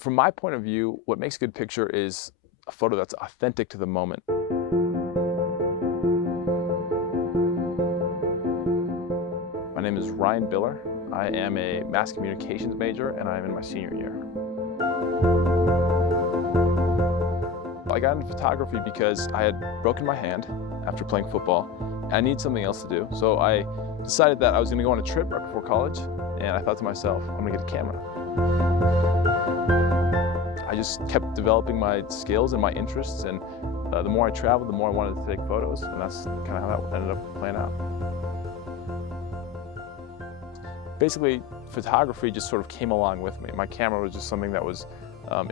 From my point of view, what makes a good picture is a photo that's authentic to the moment. My name is Ryan Biller. I am a mass communications major and I'm in my senior year. I got into photography because I had broken my hand after playing football and I needed something else to do. So I decided that I was going to go on a trip right before college, and I thought to myself, I'm going to get a camera. I just kept developing my skills and my interests, and the more I traveled, the more I wanted to take photos, and that's kind of how that ended up playing out. Basically, photography just sort of came along with me. My camera was just something that was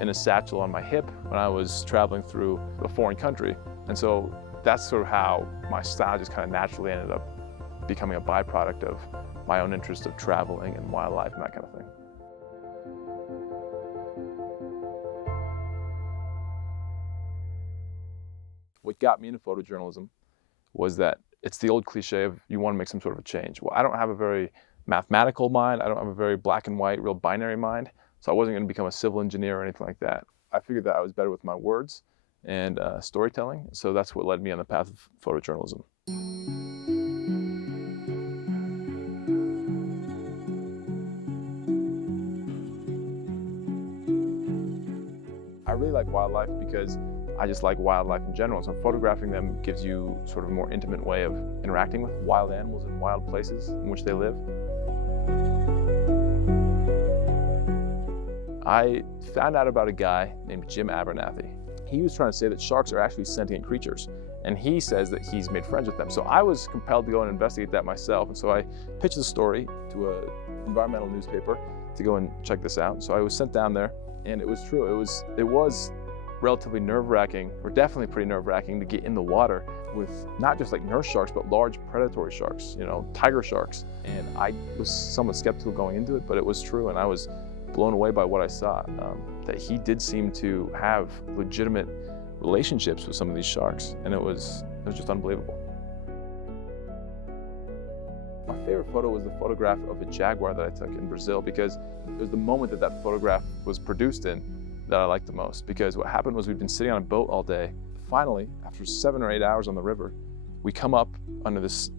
in a satchel on my hip when I was traveling through a foreign country, and so that's sort of how my style just kind of naturally ended up becoming a byproduct of my own interest of traveling and wildlife and that kind of thing. What got me into photojournalism was that it's the old cliche of you want to make some sort of a change. Well, I don't have a very mathematical mind. I don't have a very black and white, real binary mind. So I wasn't going to become a civil engineer or anything like that. I figured that I was better with my words and storytelling. So that's what led me on the path of photojournalism. I really like wildlife because I just like wildlife in general. So photographing them gives you sort of a more intimate way of interacting with wild animals and wild places in which they live. I found out about a guy named Jim Abernathy. He was trying to say that sharks are actually sentient creatures, and he says that he's made friends with them. So I was compelled to go and investigate that myself, and so I pitched the story to an environmental newspaper to go and check this out. So I was sent down there, and it was true. It was relatively nerve-wracking, or definitely pretty nerve-wracking, to get in the water with not just like nurse sharks, but large predatory sharks, you know, tiger sharks. And I was somewhat skeptical going into it, but it was true, and I was blown away by what I saw, that he did seem to have legitimate relationships with some of these sharks, and it was just unbelievable. My favorite photo was the photograph of a jaguar that I took in Brazil, because it was the moment that that photograph was produced in that I liked the most. Because what happened was we'd been sitting on a boat all day. Finally, after 7 or 8 hours on the river, we come up under this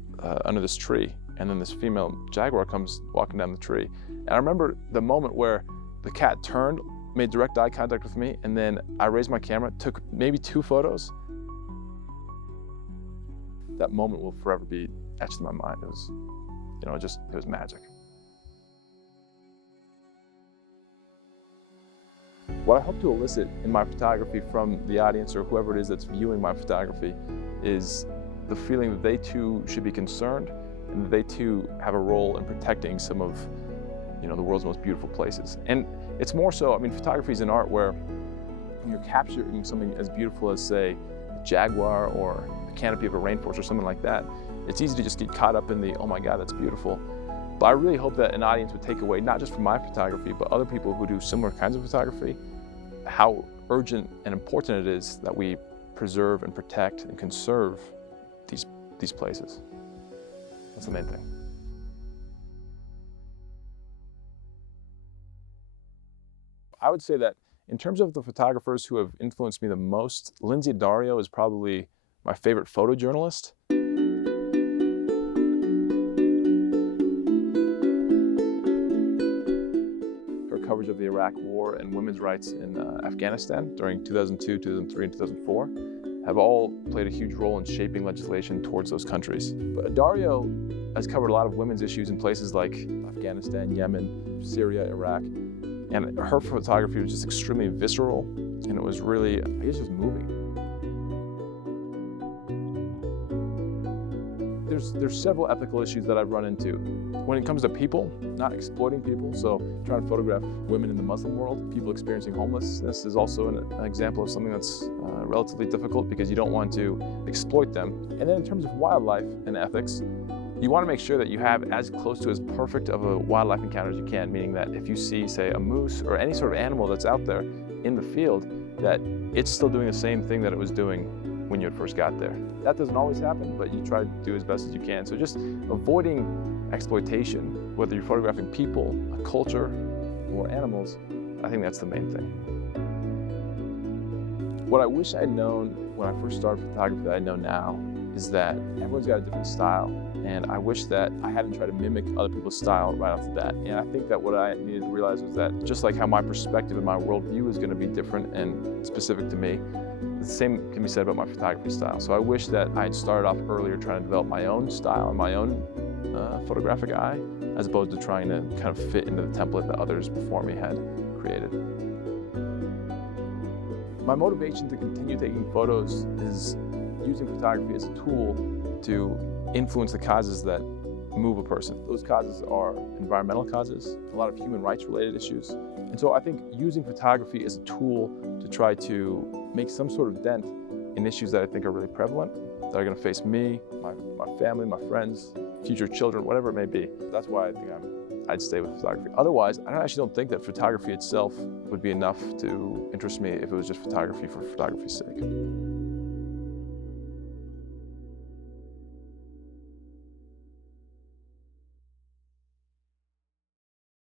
tree, and then this female jaguar comes walking down the tree. And I remember the moment where the cat turned, made direct eye contact with me, and then I raised my camera, took maybe 2 photos. That moment will forever be etched in my mind. It was, you know, it was magic. What I hope to elicit in my photography from the audience, or whoever it is that's viewing my photography, is the feeling that they too should be concerned, and that they too have a role in protecting some of, you know, the world's most beautiful places. And it's more so, I mean, photography is an art where when you're capturing something as beautiful as, say, a jaguar or the canopy of a rainforest or something like that, it's easy to just get caught up in the, oh my God, that's beautiful. But I really hope that an audience would take away, not just from my photography, but other people who do similar kinds of photography, how urgent and important it is that we preserve and protect and conserve these places. That's the main thing. I would say that in terms of the photographers who have influenced me the most, Lindsay Dario is probably my favorite photojournalist. Her coverage of the Iraq War and women's rights in Afghanistan during 2002, 2003, and 2004 have all played a huge role in shaping legislation towards those countries. But Dario has covered a lot of women's issues in places like Afghanistan, Yemen, Syria, Iraq. And her photography was just extremely visceral, and it was really, I guess, just moving. There's several ethical issues that I've run into. When it comes to people, not exploiting people, so trying to photograph women in the Muslim world, people experiencing homelessness is also an example of something that's relatively difficult because you don't want to exploit them. And then in terms of wildlife and ethics, you want to make sure that you have as close to as perfect of a wildlife encounter as you can, meaning that if you see, say, a moose or any sort of animal that's out there in the field, that it's still doing the same thing that it was doing when you had first got there. That doesn't always happen, but you try to do as best as you can. So just avoiding exploitation, whether you're photographing people, a culture, or animals, I think that's the main thing. What I wish I had known when I first started photography that I know now is that everyone's got a different style, and I wish that I hadn't tried to mimic other people's style right off the bat. And I think that what I needed to realize was that just like how my perspective and my worldview is going to be different and specific to me, the same can be said about my photography style. So I wish that I had started off earlier trying to develop my own style and my own photographic eye, as opposed to trying to kind of fit into the template that others before me had created. My motivation to continue taking photos is using photography as a tool to influence the causes that move a person. Those causes are environmental causes, a lot of human rights related issues. And so I think using photography as a tool to try to make some sort of dent in issues that I think are really prevalent, that are going to face me, my family, my friends, future children, whatever it may be. That's why I think I'd stay with photography. Otherwise, I actually don't think that photography itself would be enough to interest me if it was just photography for photography's sake.